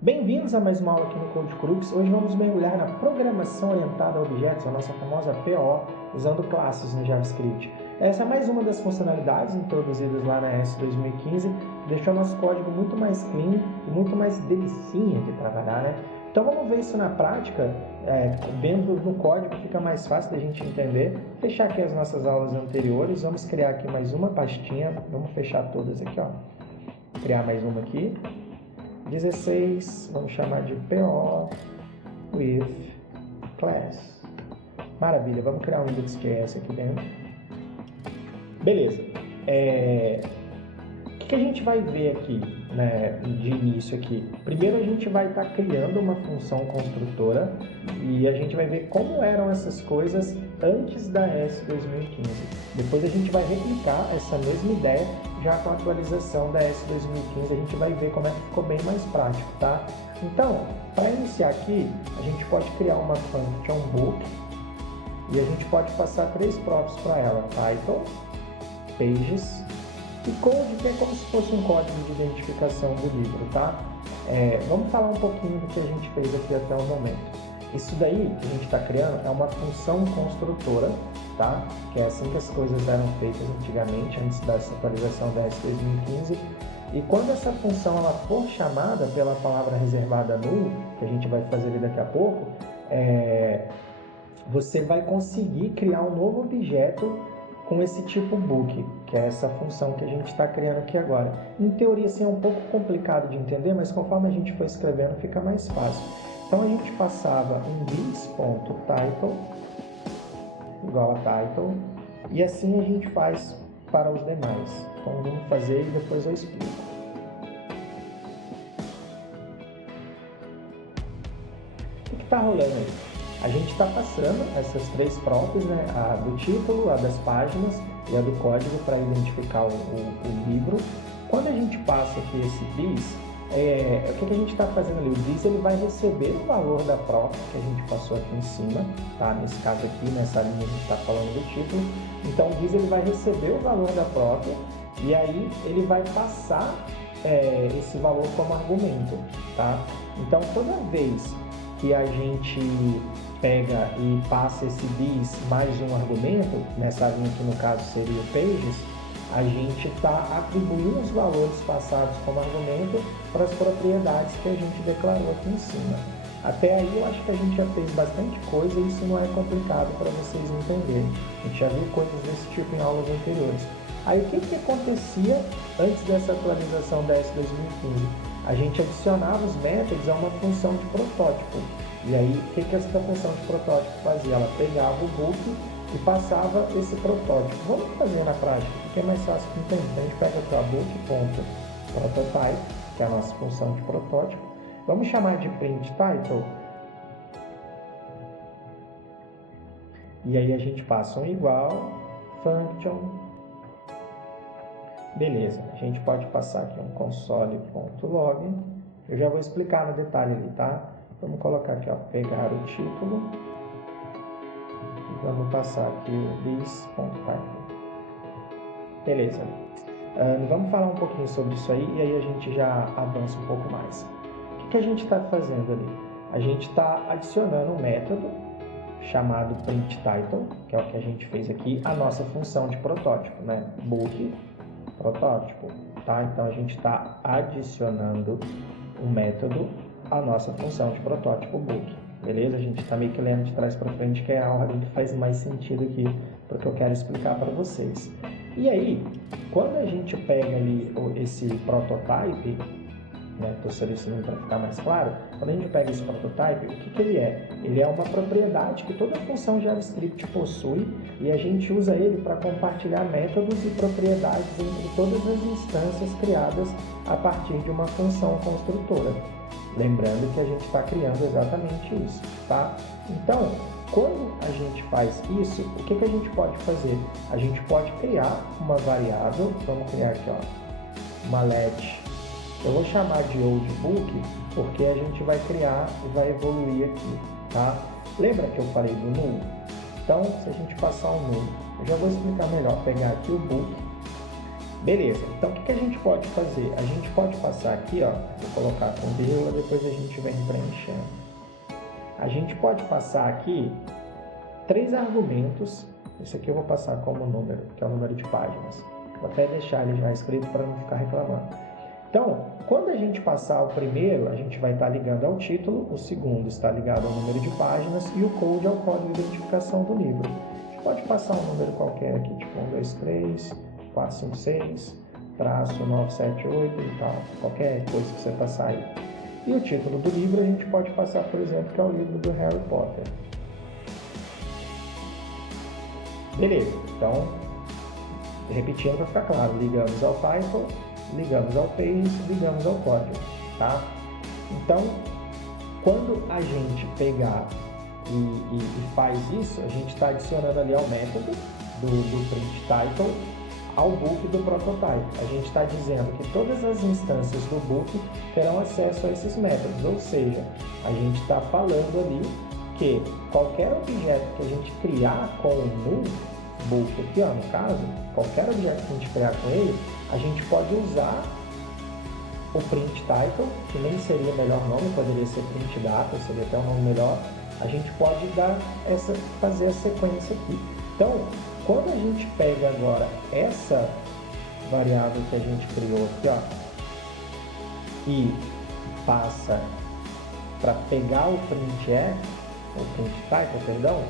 Bem-vindos a mais uma aula aqui no Code Crux. Hoje vamos mergulhar na programação orientada a objetos, a nossa famosa PO, usando classes no JavaScript. Essa é mais uma das funcionalidades introduzidas lá na ES 2015, que deixou nosso código muito mais clean e muito mais delicinha de trabalhar, né? Então vamos ver isso na prática, vendo no código fica mais fácil da gente entender. Fechar aqui as nossas aulas anteriores, vamos criar aqui mais uma pastinha, vamos fechar todas aqui, ó. Criar mais uma aqui. 16, vamos chamar de PO with class. Maravilha, vamos criar um index.js aqui dentro. Beleza. O que a gente vai ver aqui, né, de início aqui? Primeiro a gente vai estar criando uma função construtora e a gente vai ver como eram essas coisas antes da ES 2015. Depois a gente vai replicar essa mesma ideia já com a atualização da ES 2015, a gente vai ver como é que ficou bem mais prático, tá? Então, para iniciar aqui, a gente pode criar uma function book e a gente pode passar três props para ela: title, pages e code, que é como se fosse um código de identificação do livro, tá? Vamos falar um pouquinho do que a gente fez aqui até o momento. Isso daí que a gente está criando é uma função construtora, tá? Que é assim que as coisas eram feitas antigamente, antes dessa atualização da ES 2015. E quando essa função ela for chamada pela palavra reservada null, que a gente vai fazer ali daqui a pouco, você vai conseguir criar um novo objeto com esse tipo book, que é essa função que a gente está criando aqui agora. Em teoria, assim, é um pouco complicado de entender, mas conforme a gente for escrevendo, fica mais fácil. Então, a gente passava um this.title igual a title, e assim a gente faz para os demais. Então, vamos fazer e depois eu explico. O que está rolando aí? A gente está passando essas três props, né? A do título, a das páginas e a do código para identificar o livro. Quando a gente passa aqui esse this, o que a gente está fazendo ali? O this ele vai receber o valor da prop que a gente passou aqui em cima, tá? Nesse caso aqui, nessa linha a gente está falando do título. Então o this ele vai receber o valor da prop e aí ele vai passar esse valor como argumento, tá? Então toda vez que a gente pega e passa esse this mais um argumento, nessa linha que no caso seria o pages, a gente está atribuindo os valores passados como argumento para as propriedades que a gente declarou aqui em cima. Até aí eu acho que a gente já fez bastante coisa e isso não é complicado para vocês entenderem. A gente já viu coisas desse tipo em aulas anteriores. Aí o que acontecia antes dessa atualização da ES 2015? A gente adicionava os métodos a uma função de protótipo. E aí, o que essa função de protótipo fazia? Ela pegava o book e passava esse protótipo. Vamos fazer na prática, porque é mais fácil de entender. Então, a gente pega aqui o book.prototype, que é a nossa função de protótipo. Vamos chamar de print title. E aí a gente passa um igual, function. Beleza, a gente pode passar aqui um console.log. Eu já vou explicar no detalhe ali, tá? Vamos colocar aqui, ó, pegar o título e vamos passar aqui o this.title. Beleza. Vamos falar um pouquinho sobre isso aí e aí a gente já avança um pouco mais. O que a gente está fazendo ali? A gente está adicionando um método chamado printTitle, que é o que a gente fez aqui, a nossa função de protótipo, né? Book, protótipo, tá? Então a gente está adicionando um método a nossa função de protótipo book, beleza? A gente está meio que lendo de trás para frente, que é a ordem que faz mais sentido aqui para o que eu quero explicar para vocês. E aí, quando a gente pega ali esse prototype, né, estou selecionando para ficar mais claro, quando a gente pega esse prototype, o que ele é? Ele é uma propriedade que toda função JavaScript possui e a gente usa ele para compartilhar métodos e propriedades entre todas as instâncias criadas a partir de uma função construtora. Lembrando que a gente está criando exatamente isso, tá? Então, quando a gente faz isso, o que a gente pode fazer? A gente pode criar uma variável, vamos criar aqui, ó, uma let. Eu vou chamar de oldBook porque a gente vai criar e vai evoluir aqui, tá? Lembra que eu falei do null? Então, se a gente passar um null, eu já vou explicar melhor. Pegar aqui o book Beleza, então o que a gente pode fazer? A gente pode passar aqui, ó, vou colocar com vírgula, depois a gente vem preenchendo. A gente pode passar aqui 3 argumentos. Esse aqui eu vou passar como número, que é o número de páginas. Vou até deixar ele já escrito para não ficar reclamando. Então, quando a gente passar o primeiro, a gente vai estar ligando ao título, o segundo está ligado ao número de páginas e o code ao código de identificação do livro. A gente pode passar um número qualquer aqui, tipo 1, 2, 3, 4, 5, 6, traço 9, 7, 8 e tal, qualquer coisa que você passar aí. E o título do livro a gente pode passar, por exemplo, que é o livro do Harry Potter. Beleza, então, repetindo para ficar claro, ligamos ao title, ligamos ao page, ligamos ao código, tá? Então, quando a gente pegar e faz isso, a gente está adicionando ali ao método do print title ao book do prototype. A gente está dizendo que todas as instâncias do book terão acesso a esses métodos, ou seja, a gente está falando ali que qualquer objeto que a gente criar com o null book aqui, ó, no caso, qualquer objeto que a gente criar com ele, a gente pode usar o print title, que nem seria o melhor nome, poderia ser print data, seria até um nome melhor. A gente pode fazer a sequência aqui. Então, quando a gente pega agora essa variável que a gente criou aqui, ó, e passa para pegar o printf, o print title, perdão,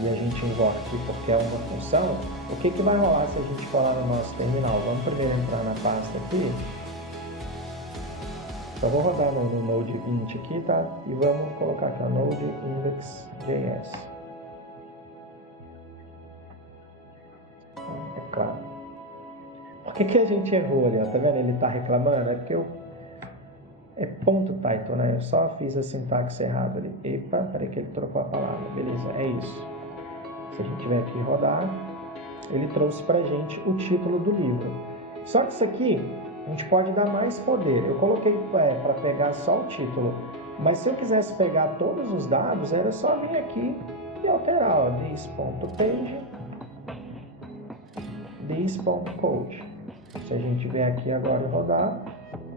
e a gente invoca aqui porque é uma função, o que vai rolar se a gente colar no nosso terminal? Vamos primeiro entrar na pasta aqui. Só vou rodar no Node 20 aqui, tá? E vamos colocar aqui a Node Index.js. É claro. Por que a gente errou ali? Ó? Tá vendo? Ele tá reclamando? É porque é ponto title, né? Eu só fiz a sintaxe errada ali. Epa, peraí que ele trocou a palavra. Beleza, é isso. Se a gente tiver aqui rodar, ele trouxe pra gente o título do livro. Só que isso aqui, a gente pode dar mais poder. Eu coloquei para pegar só o título, mas se eu quisesse pegar todos os dados, era só vir aqui e alterar, ó, this.page, this.code. Se a gente vier aqui agora e rodar,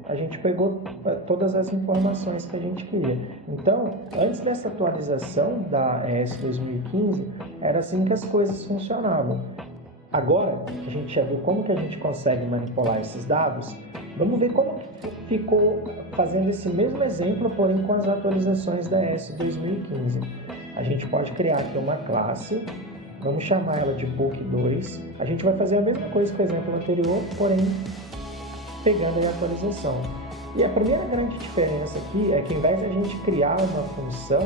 a gente pegou todas as informações que a gente queria. Então, antes dessa atualização da ES 2015, era assim que as coisas funcionavam. Agora, a gente já viu como que a gente consegue manipular esses dados, vamos ver como ficou fazendo esse mesmo exemplo, porém com as atualizações da ES 2015. A gente pode criar aqui uma classe, vamos chamar ela de book2. A gente vai fazer a mesma coisa que o exemplo anterior, porém pegando a atualização. E a primeira grande diferença aqui é que, ao invés de a gente criar uma função,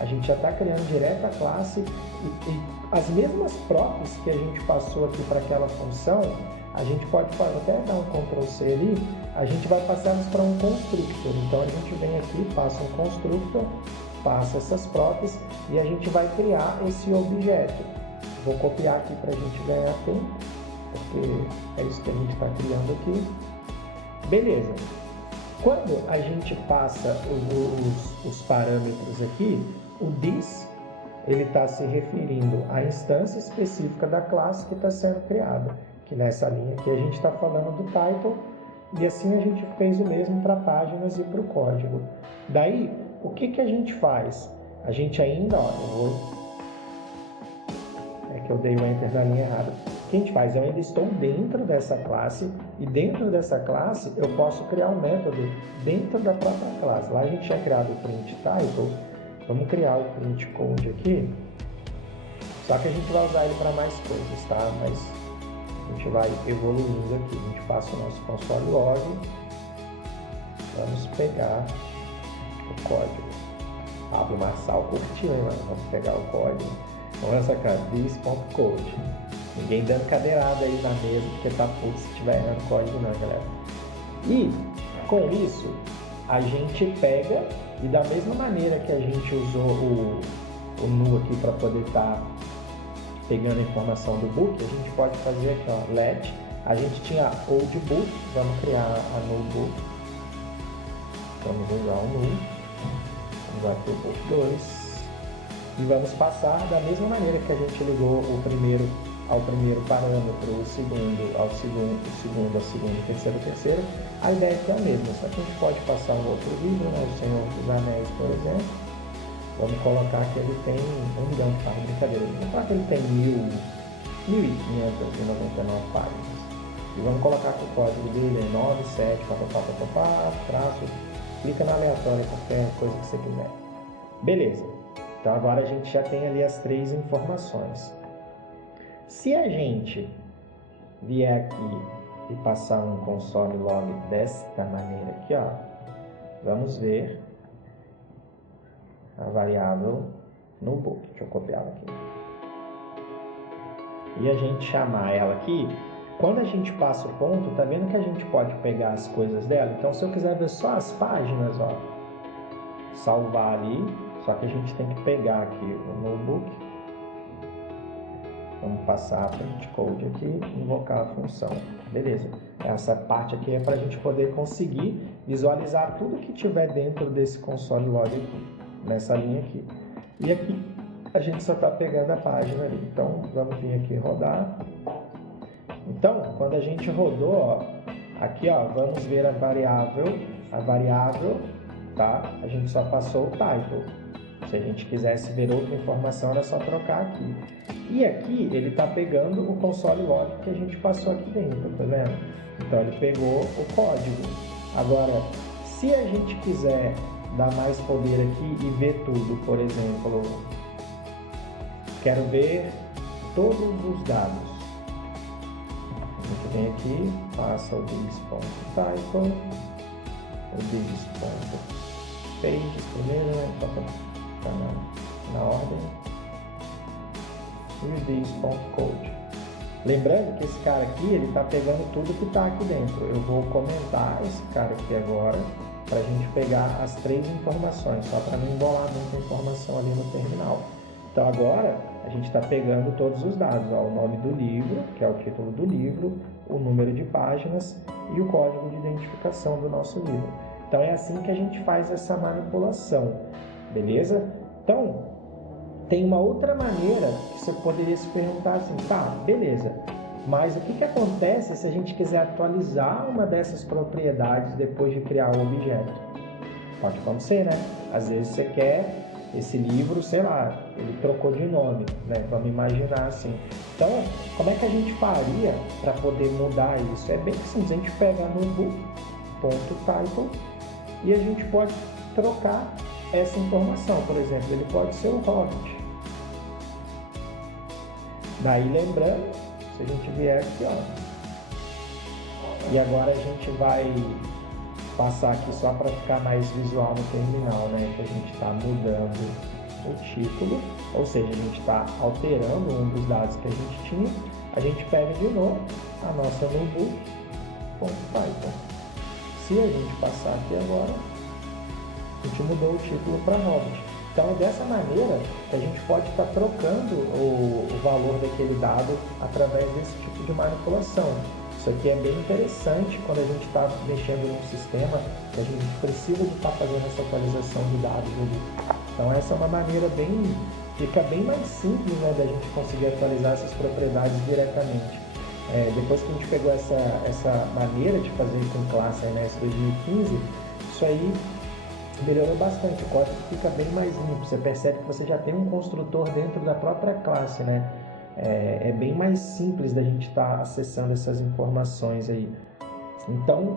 a gente já está criando direto a classe e as mesmas props que a gente passou aqui para aquela função, a gente pode até dar um Ctrl+C ali, a gente vai passá-las para um constructor. Então a gente vem aqui, passa um constructor, passa essas props e a gente vai criar esse objeto. Vou copiar aqui para a gente ganhar tempo, porque é isso que a gente está criando aqui. Beleza. Quando a gente passa os parâmetros aqui, o this, ele está se referindo à instância específica da classe que está sendo criada. Que nessa linha aqui a gente está falando do title, e assim a gente fez o mesmo para páginas e para o código. Daí, o que a gente faz? A gente ainda, ó, é que eu dei o enter na linha errada. O que a gente faz? Eu ainda estou dentro dessa classe, e dentro dessa classe eu posso criar um método dentro da própria classe. Lá a gente tinha criado o print title, vamos criar o print code aqui, só que a gente vai usar ele para mais coisas, tá? Mas a gente vai evoluindo aqui. A gente passa o nosso console log, vamos pegar o código. Pablo Marçal curtiu, hein, mano? Vamos pegar o código. Vamos sacar this.code. Ninguém dando cadeirada aí na mesa, porque tá puto se tiver errando código não, galera. E com isso, a gente pega e da mesma maneira que a gente usou o nu aqui para poder estar pegando a informação do book, a gente pode fazer aqui, ó, let. A gente tinha old book, vamos criar a null book. Vamos usar o null. Vamos aqui o book 2. E vamos passar da mesma maneira que a gente ligou o primeiro ao primeiro parâmetro, o segundo ao segundo, o terceiro, a ideia aqui é a mesma, só que a gente pode passar um outro livro, né, o Senhor dos Anéis, por exemplo. Vamos colocar que ele tem, não me engano, tá, brincadeira, vamos colocar que ele tem 1.599 páginas. E vamos colocar que o código dele é 97, traço, clica na aleatória, qualquer coisa que você quiser. Beleza. Então agora a gente já tem ali as 3 informações. Se a gente vier aqui e passar um console log desta maneira aqui, ó, vamos ver a variável no book. Deixa eu copiar ela aqui. E a gente chamar ela aqui, quando a gente passa o ponto, tá vendo que a gente pode pegar as coisas dela? Então se eu quiser ver só as páginas, ó, salvar ali, só que a gente tem que pegar aqui o notebook, vamos passar a print code aqui, invocar a função, beleza. Essa parte aqui é para a gente poder conseguir visualizar tudo que tiver dentro desse console log aqui, nessa linha aqui. E aqui a gente só está pegando a página ali, então vamos vir aqui rodar. Então, quando a gente rodou, ó, aqui ó, vamos ver a variável, tá? A gente só passou o title. Se a gente quisesse ver outra informação, era só trocar aqui. E aqui ele está pegando o console log que a gente passou aqui dentro, tá vendo? Então ele pegou o código. Agora, se a gente quiser dar mais poder aqui e ver tudo, por exemplo, quero ver todos os dados. A gente vem aqui, passa o this.title, o this.pages primeiro, né? Só para ficar na ordem. E o this.code. Lembrando que esse cara aqui, ele está pegando tudo que está aqui dentro. Eu vou comentar esse cara aqui agora, para a gente pegar as 3 informações, só para não embolar muita informação ali no terminal. Então agora a gente está pegando todos os dados, ó, o nome do livro, que é o título do livro, o número de páginas e o código de identificação do nosso livro. Então é assim que a gente faz essa manipulação, beleza? Então, tem uma outra maneira que você poderia se perguntar assim, tá, beleza, mas o que acontece se a gente quiser atualizar uma dessas propriedades depois de criar o objeto? Pode acontecer, né? Às vezes você quer esse livro, sei lá, ele trocou de nome, né? Vamos imaginar assim. Então, como é que a gente faria para poder mudar isso? É bem simples, a gente pega no book.title e a gente pode trocar essa informação. Por exemplo, ele pode ser o Hobbit. Daí, lembrando, se a gente vier aqui, ó, e agora a gente vai passar aqui só para ficar mais visual no terminal, né? Que a gente está mudando o título, ou seja, a gente está alterando um dos dados que a gente tinha. A gente pega de novo a nossa notebook.python. Se a gente passar aqui agora, a gente mudou o título para Hobbit. Então é dessa maneira que a gente pode estar trocando o valor daquele dado através desse tipo de manipulação. Isso aqui é bem interessante quando a gente está mexendo num sistema que a gente precisa de estar fazendo essa atualização de dados ali. Então essa é uma maneira fica bem mais simples, né, da gente conseguir atualizar essas propriedades diretamente. Depois que a gente pegou essa maneira de fazer com classe NS 2015, isso aí melhorou bastante, o código fica bem mais limpo, você percebe que você já tem um construtor dentro da própria classe, né? É bem mais simples da gente estar acessando essas informações aí. Então,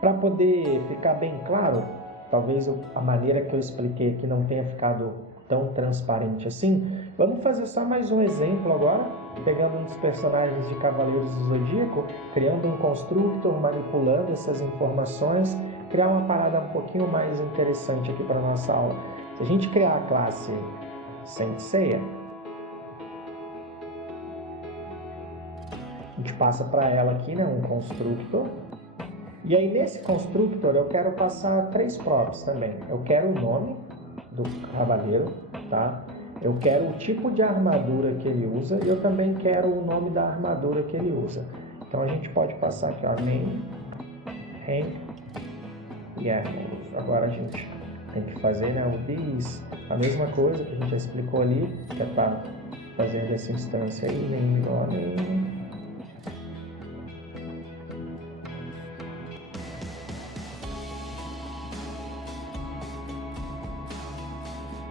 para poder ficar bem claro, talvez a maneira que eu expliquei aqui não tenha ficado tão transparente assim, vamos fazer só mais um exemplo agora, pegando um dos personagens de Cavaleiros do Zodíaco, criando um constructor, manipulando essas informações, criar uma parada um pouquinho mais interessante aqui para a nossa aula. Se a gente criar a classe Saint Seiya, a gente passa para ela aqui, né, um constructor. E aí nesse constructor eu quero passar 3 props também. Eu quero o nome do cavaleiro, tá? Eu quero o tipo de armadura que ele usa e eu também quero o nome da armadura que ele usa. Então a gente pode passar aqui, ó, name, rank e armadura. Agora a gente tem que fazer, né, o this, a mesma coisa que a gente já explicou ali, que é para fazendo essa instância aí, name igual a name.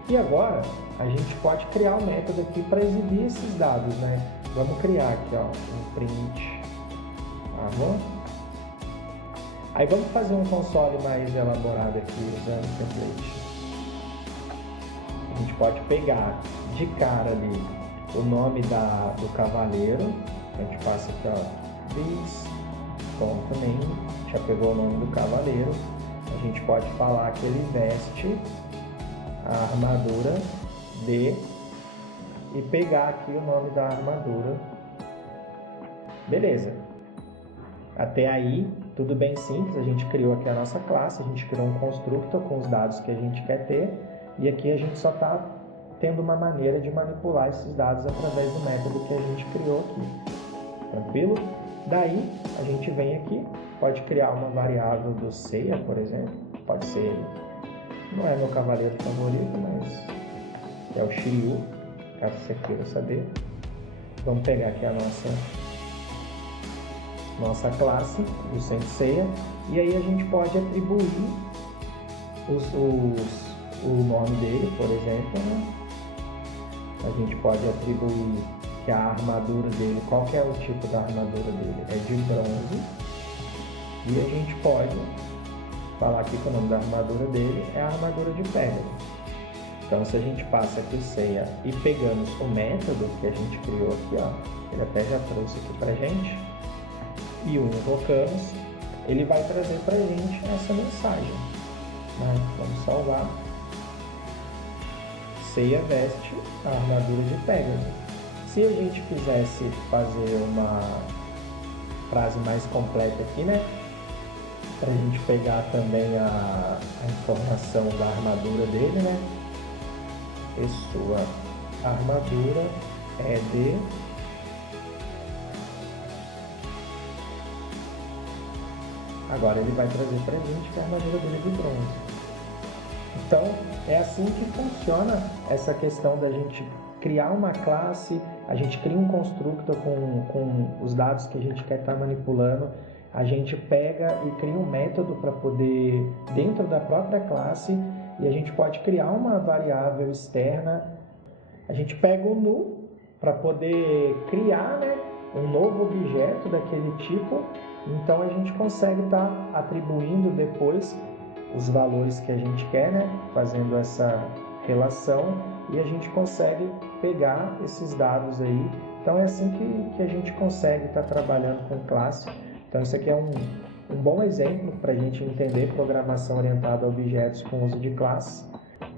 E agora, a gente pode criar um método aqui para exibir esses dados, né? Vamos criar aqui, ó, um print. Tá bom? Aí vamos fazer um console mais elaborado aqui, usando o template. A gente pode pegar de cara ali o nome do cavaleiro. A gente passa aqui, ó, this.name, já pegou o nome do cavaleiro. A gente pode falar que ele veste a armadura de e pegar aqui o nome da armadura. Beleza. Até aí, tudo bem simples. A gente criou aqui a nossa classe, a gente criou um constructor com os dados que a gente quer ter e aqui a gente só está tendo uma maneira de manipular esses dados através do método que a gente criou aqui. Tranquilo? Daí, a gente vem aqui, pode criar uma variável do Seiya, por exemplo. Pode ser, não é meu cavaleiro favorito, mas é o Shiryu, caso você queira saber. Vamos pegar aqui a nossa classe do Senseiya e aí a gente pode atribuir o nome dele, por exemplo, né? A gente pode atribuir que a armadura dele, qual que é o tipo da armadura dele? É de bronze. E a gente pode falar aqui que o nome da armadura dele é a armadura de pedra. Então, se a gente passa aqui o Seiya e pegamos o método que a gente criou aqui, ó, ele até já trouxe aqui pra gente, e o invocamos, ele vai trazer pra gente essa mensagem. Né? Vamos salvar. Seiya veste a armadura de Pegasus. Se a gente quisesse fazer uma frase mais completa aqui, né? Para a gente pegar também a informação da armadura dele, né? E sua armadura é de agora ele vai trazer para a gente que a armadura dele é de bronze. Então, é assim que funciona essa questão da gente criar uma classe, a gente cria um constructor com os dados que a gente quer estar manipulando, a gente pega e cria um método para poder, dentro da própria classe, e a gente pode criar uma variável externa, a gente pega o null para poder criar, né, um novo objeto daquele tipo, então a gente consegue estar atribuindo depois os valores que a gente quer, né? Fazendo essa relação e a gente consegue pegar esses dados aí. Então é assim que a gente consegue estar trabalhando com classe. Então isso aqui é um bom exemplo para a gente entender programação orientada a objetos com uso de classe.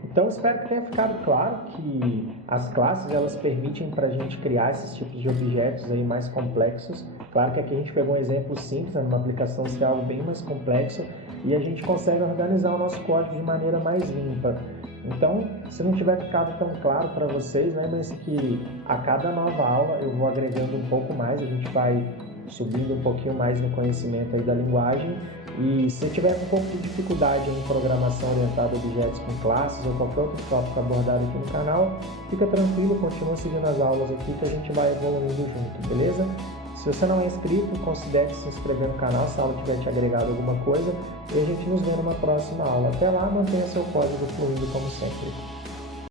Então espero que tenha ficado claro que as classes elas permitem para a gente criar esses tipos de objetos aí mais complexos. Claro que aqui a gente pegou um exemplo simples, numa aplicação se é algo bem mais complexo, e a gente consegue organizar o nosso código de maneira mais limpa. Então, se não tiver ficado tão claro para vocês, lembrem-se que a cada nova aula eu vou agregando um pouco mais, a gente vai subindo um pouquinho mais no conhecimento aí da linguagem. E se tiver um pouco de dificuldade em programação orientada a objetos com classes ou qualquer outro tópico abordado aqui no canal, fica tranquilo, continua seguindo as aulas aqui que a gente vai evoluindo junto, beleza? Se você não é inscrito, considere se inscrever no canal se a aula tiver te agregado alguma coisa e a gente nos vê numa próxima aula. Até lá, mantenha seu código fluindo como sempre.